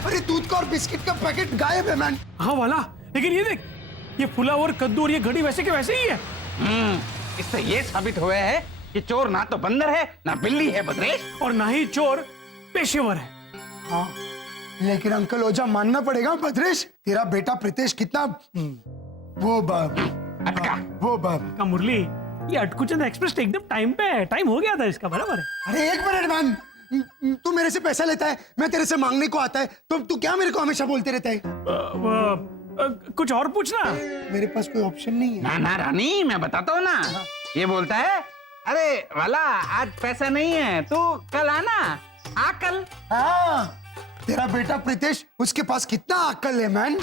अरे दूध का और बिस्किट का पैकेट गायब है मैन। हाँ वाला, लेकिन ये देख, ये फुला और कद्दू और ये घड़ी वैसे के वैसे ही है। इससे ये साबित हुआ है कि चोर ना तो बंदर है ना बिल्ली है भद्रेश, और ना ही चोर पेशेवर है। हाँ लेकिन अंकल ओझा मानना पड़ेगा भद्रेश, तेरा बेटा प्रीतेश कितना का मुरली, ये अटकुचंद एक्सप्रेस एकदम टाइम पे है, टाइम हो गया था इसका, बराबर है। अरे एक मिनट मैन, तू मेरे से पैसा लेता है, मैं तेरे से मांगने को आता है, तो तू क्या मेरे को हमेशा बोलते रहता है? कुछ और पूछना। मेरे पास कोई ऑप्शन नहीं है। ना रानी, मैं बताता हूँ ना। ये बोलता है, अरे वाला आज पैसा नहीं है, तू कल आना, आ कल। हाँ, तेरा बेटा प्रीतेश, उसके पास कितना अक्ल है मैन।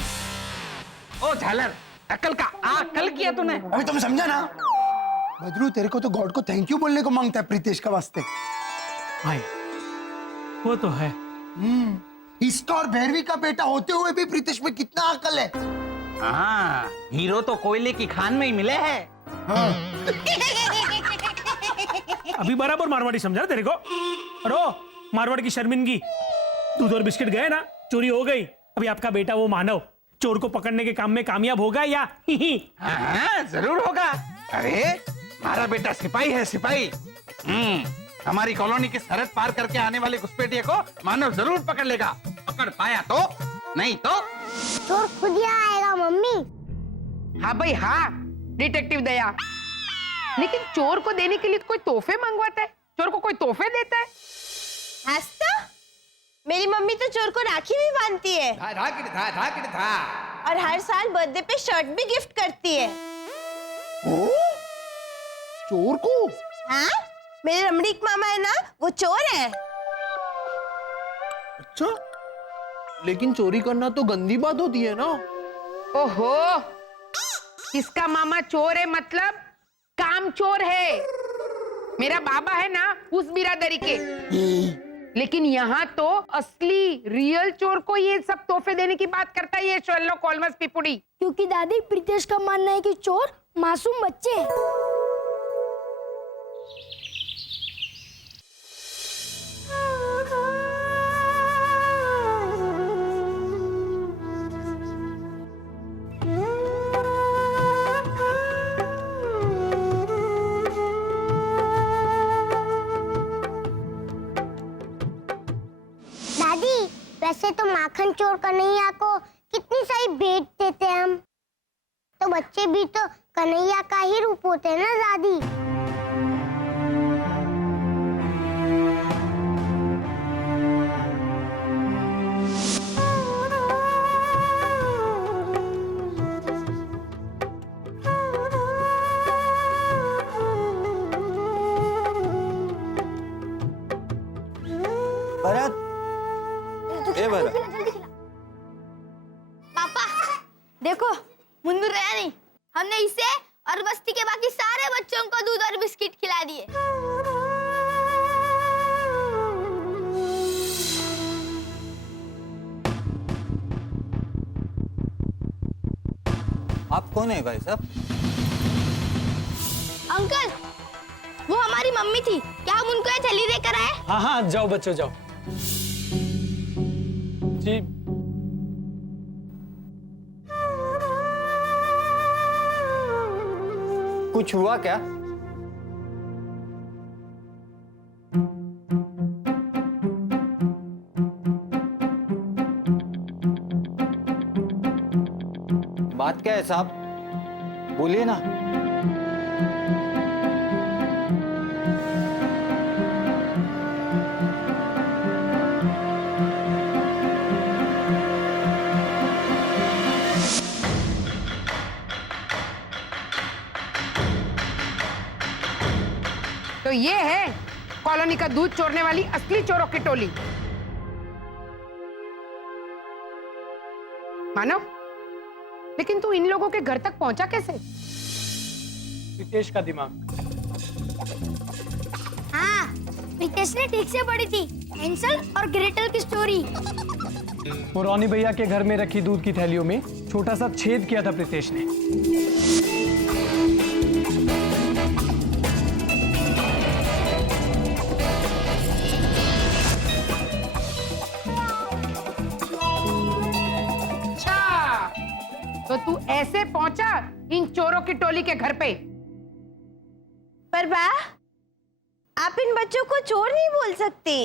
ओ झालर, अक्ल का आ कल किया तूने। अभी तुम समझा ना बदरू, तेरे को तो गॉड को थैंक यू बोलने को मांगता है प्रीतेश का वास्ते। भाई वो तो है, इसका और भैरवी का बेटा होते हुए भी प्रीतेश में कितना अकल है। हाँ, हीरो तो कोयले की खान में ही मिले हैं। अभी बराबर मारवाड़ी समझा तेरे को। अरे मारवाड़ की शर्मिंदगी, दूध और बिस्किट गए ना, चोरी हो गई। अभी आपका बेटा वो मानव चोर को पकड़ने के काम में कामयाब होगा या? हाँ, जरूर होगा। अरे हमारा बेटा सिपाही है, सिपाही। हमारी कॉलोनी की सरहद पार करके आने वाले घुसपैठिए को मानव जरूर पकड़ लेगा। पकड़ पाया तो, नहीं तो चोर खुद ही आएगा मम्मी। हाँ भाई हाँ, डिटेक्टिव दया। लेकिन चोर को देने के लिए कोई तोहफे मंगवाता है? चोर को कोई तोहफे देता है? हंसता? मेरी मम्मी तो चोर को राखी भी बांधती है और हर साल बर्थडे पे शर्ट भी गिफ्ट करती है। चोर को? हाँ, मेरे रमणीक मामा है ना, वो चोर है। अच्छा, लेकिन चोरी करना तो गंदी बात होती है ना। ओहो, इसका मामा चोर है मतलब काम चोर है। मेरा बाबा है ना उस बिरादरी के। लेकिन यहाँ तो असली रियल चोर को ये सब तोहफे देने की बात करता है ये शर्लॉक होल्मस पिपुड़ी। क्योंकि दादी प्रीतेश का मानना है कि चोर मासूम बच्चे हैं। दादी, वैसे तो माखन चोर कन्हैया को कितनी सारी भेंट देते हैं हम, तो बच्चे भी तो कन्हैया का ही रूप होते हैं ना दादी। भरत, ए भरत, पापा देखो, मुंदू रहा नहीं। हमने इसे और बस्ती के बाकी सारे बच्चों को दूध और बिस्किट खिला दिए। आप कौन है भाई साहब? अंकल, वो हमारी मम्मी थी। क्या हम उनको ये थैली देकर आए? हाँ हाँ, जाओ बच्चों जाओ। जी कुछ हुआ क्या? बात क्या है साहब? बोलिए ना। तो ये है कॉलोनी का दूध चोरने वाली असली चोरों की टोली। मानो, लेकिन तू इन लोगों के घर तक पहुंचा कैसे? प्रीतेश का दिमाग। हाँ, प्रीतेश ने ठीक से पढ़ी थी हेंसल और ग्रेटल की स्टोरी। वो रोनी भैया के घर में रखी दूध की थैलियों में छोटा सा छेद किया था प्रीतेश ने। तो तू ऐसे पहुंचा इन चोरों की टोली के घर पे? पर बा, आप इन बच्चों को चोर नहीं बोल सकती।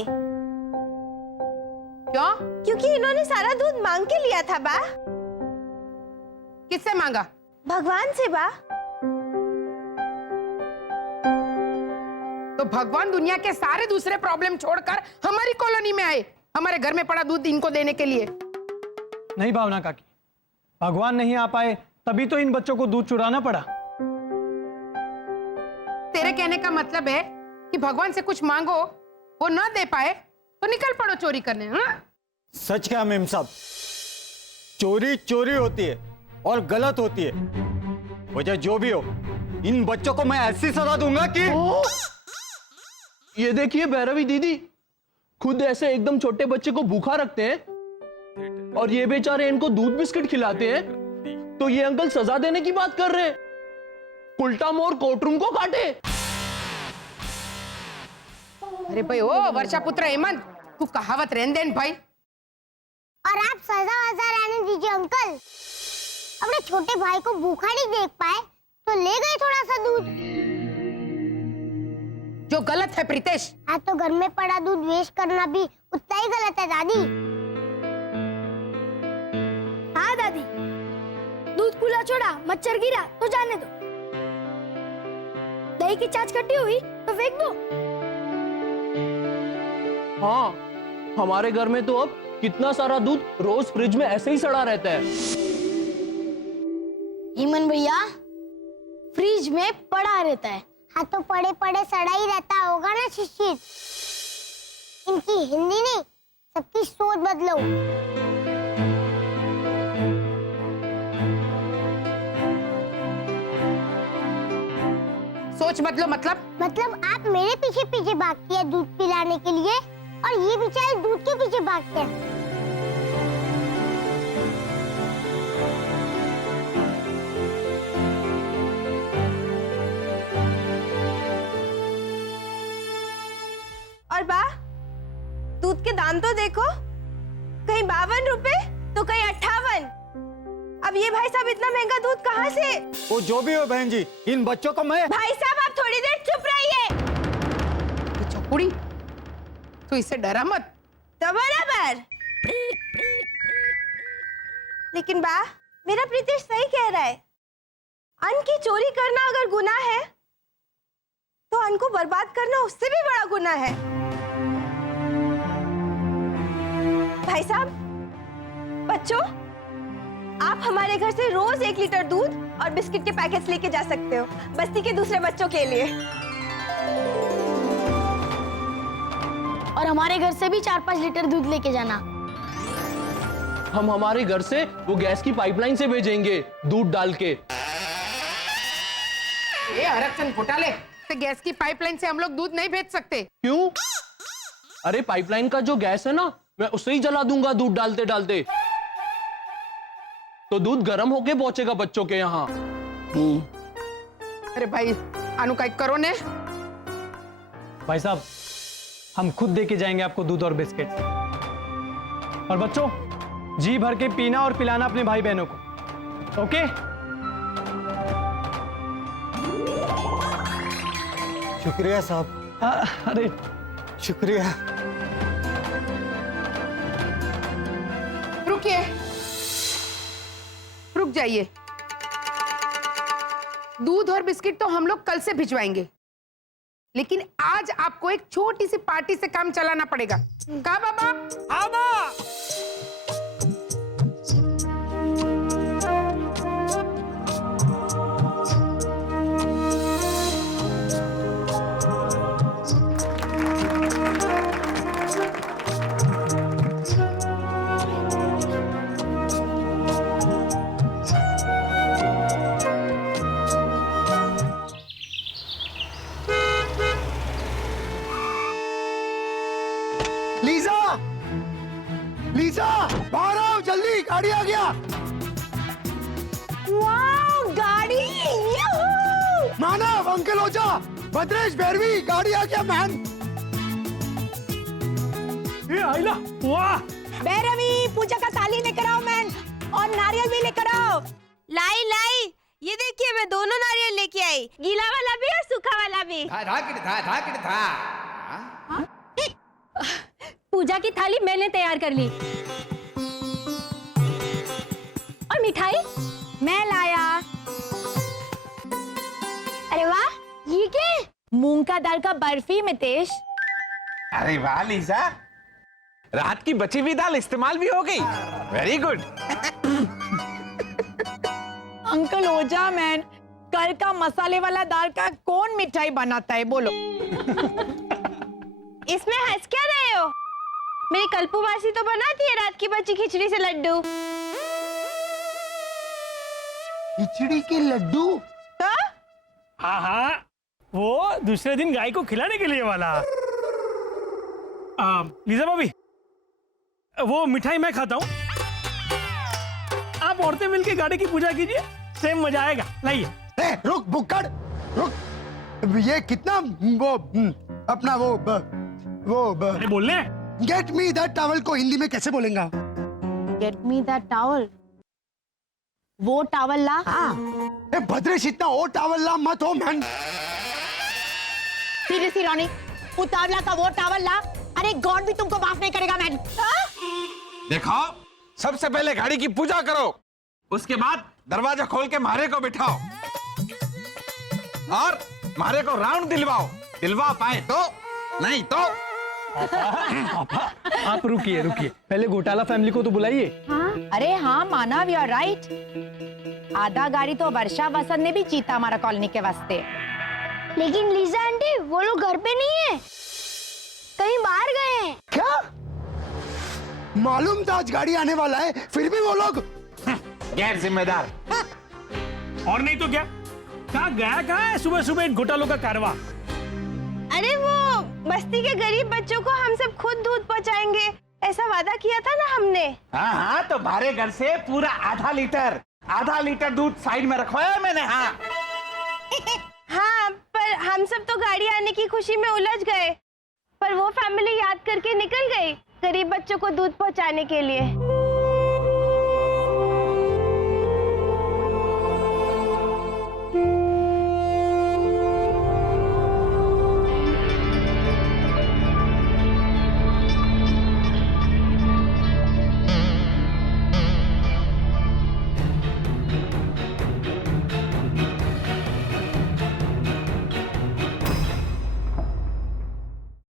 क्यों? क्योंकि इन्होंने सारा दूध मांग के लिया था बा। किससे मांगा? भगवान से बा। तो भगवान दुनिया के सारे दूसरे प्रॉब्लम छोड़कर हमारी कॉलोनी में आए, हमारे घर में पड़ा दूध इनको देने के लिए। नहीं भावना काकी, भगवान नहीं आ पाए तभी तो इन बच्चों को दूध चुराना पड़ा। तेरे कहने का मतलब है कि भगवान से कुछ मांगो, वो ना दे पाए तो निकल पड़ो चोरी करने। हाँ? सच क्या मेम साहब? चोरी चोरी होती है और गलत होती है। वजह जो भी हो, इन बच्चों को मैं ऐसी सजा दूंगा कि ये देखिए भैरवी दीदी, खुद ऐसे एकदम छोटे बच्चे को भूखा रखते हैं और ये बेचारे इनको दूध बिस्किट खिलाते हैं, तो ये अंकल सजा देने की बात कर रहे हैं। उल्टा मोर कोर्टरूम को काटे। अरे भाई ओ वर्षा पुत्र हेमंत, तू कहावत रहने दे भाई। और आप सजा वजा रहने दीजिए अंकल। अपने छोटे भाई को भूखा नहीं देख पाए तो ले गए थोड़ा सा दूध, जो गलत है प्रीतेश। हाँ तो घर में पड़ा दूध वेस्ट करना भी उतना ही गलत है दादी। हाँ दादी, दूध खुला छोड़ा, मच्छर गिरा तो जाने दो, दही की छाछ खट्टी हुई तो फेंक दो। हाँ, हमारे घर में तो अब कितना सारा दूध रोज फ्रिज में ऐसे ही सड़ा रहता है। हीमन भैया, फ्रिज में पड़ा रहता है। हाँ तो पड़े पड़े सड़ा ही रहता होगा ना शिशिर। इनकी हिंदी नहीं, सबकी सोच बदलो। सोच बदलो मतलब आप मेरे पीछे पीछे भागती है दूध पिलाने के लिए और ये बेचारे दूध के पीछे भागते हैं। और बा, दूध के दाम तो देखो, कहीं 52 रुपए तो कहीं 58। अब ये भाई साहब इतना महंगा दूध कहाँ से? वो जो भी हो बहन जी, इन बच्चों को मैं। भाई साहब आप थोड़ी देर चुप रहिए। चौकुड़ी, तू इससे डरा मत। तो बराबर। लेकिन बा, मेरा प्रीतेश सही कह रहा है। अन्न की चोरी करना अगर गुनाह है, तो अन्न को बर्बाद करना उससे भी बड़ा गुनाह है। भाई साहब, बच्चों, आप हमारे घर से रोज 1 लीटर दूध और बिस्किट के पैकेट्स लेके जा सकते हो, बस्ती के दूसरे बच्चों के लिए। और हमारे घर से भी 4-5 लीटर दूध लेके जाना। हम हमारे घर से वो गैस की पाइपलाइन से भेजेंगे दूध डाल के। ये हरकचंद घोटाले से गैस की पाइपलाइन से हम लोग दूध नहीं भेज सकते। क्यों? अरे पाइपलाइन का जो गैस है ना, मैं उसे ही जला दूंगा दूध डालते डालते, तो दूध गर्म होके पहुंचेगा बच्चों के यहाँ। अरे भाई अनु का करो ने। भाई साहब, हम खुद दे के जाएंगे आपको दूध और बिस्किट। और बच्चों, जी भर के पीना और पिलाना अपने भाई बहनों को, ओके? शुक्रिया साहब। अरे शुक्रिया। रुकिए, रुक जाइए। दूध और बिस्किट तो हम लोग कल से भिजवाएंगे, लेकिन आज आपको एक छोटी सी पार्टी से काम चलाना पड़ेगा। का बाबा? आबा! लीजा, लीजा, बाहर आओ जल्दी, गाड़ी आ गया। वाओ, गाड़ी! यूहू! मानव, अंकल ओझा, भद्रेश, भैरवी, गाड़ी आ गया मैन। ये आइला, वाह! भैरवी, पूजा का थाली लेकर आओ मैन, और नारियल भी लेकर आओ। लाई लाई, ये देखिए मैं दोनों नारियल लेके आई, गीला वाला भी और सूखा वाला भी। पूजा की थाली मैंने तैयार कर ली। और मिठाई मैं लाया। अरे वाह, ये क्या है? मूंग का दाल का बर्फी मितेश। अरे वाह लीजा, रात की बची हुई दाल इस्तेमाल भी हो गई। Very good. अंकल ओझा मैन, कल का मसाले वाला दाल का कौन मिठाई बनाता है बोलो? इसमें हंस क्या रहे हो? मेरी कल्पू मासी तो बनाती है रात की बची खिचड़ी से लड्डू। खिचड़ी के लड्डू? तो? हाँ हाँ, वो दूसरे दिन गाय को खिलाने के लिए वाला। लीजा भाभी, वो मिठाई मैं खाता हूँ, आप औरतें मिलके गाड़ी की पूजा कीजिए, सेम मजा आएगा। लाइए। रुक बुक्कड़, रुक। ये कितना वो अपना वो अरे बोलने। गेट मी दैट टॉवल को हिंदी में कैसे बोलेंगा? Get me that towel. वो टॉवल ला। ए भद्रेश, इतना वो टॉवल ला मत हो मैन। सीरियसली रॉनी, उतावला का वो टॉवल ला। अरे गॉड भी तुमको माफ नहीं करेगा मैन। देखो, सबसे पहले गाड़ी की पूजा करो, उसके बाद दरवाजा खोल के मारे को बिठाओ और मारे को राउंड दिलवा पाए तो, नहीं तो। आप रुकिए रुकिए, पहले घोटाला फैमिली को तो बुलाइए। अरे हाँ मानव, यू आर राइट। आधा गाड़ी तो वर्षा वसंत ने भी जीता हमारा कॉलोनी के वास्ते। लेकिन लीजा आंटी वो लोग घर पे नहीं है, कहीं बाहर गए हैं। क्या? मालूम था आज गाड़ी आने वाला है, फिर भी वो लोग गैर जिम्मेदार। और नहीं तो क्या, कहाँ है सुबह सुबह इन घोटालों का कारवां? अरे वो बस्ती के गरीब बच्चों को हम सब खुद दूध पहुंचाएंगे, ऐसा वादा किया था ना हमने। हाँ, तो हमारे घर से पूरा आधा लीटर दूध साइड में रखवाया मैंने। हाँ हाँ, पर हम सब तो गाड़ी आने की खुशी में उलझ गए, पर वो फैमिली याद करके निकल गई गरीब बच्चों को दूध पहुंचाने के लिए।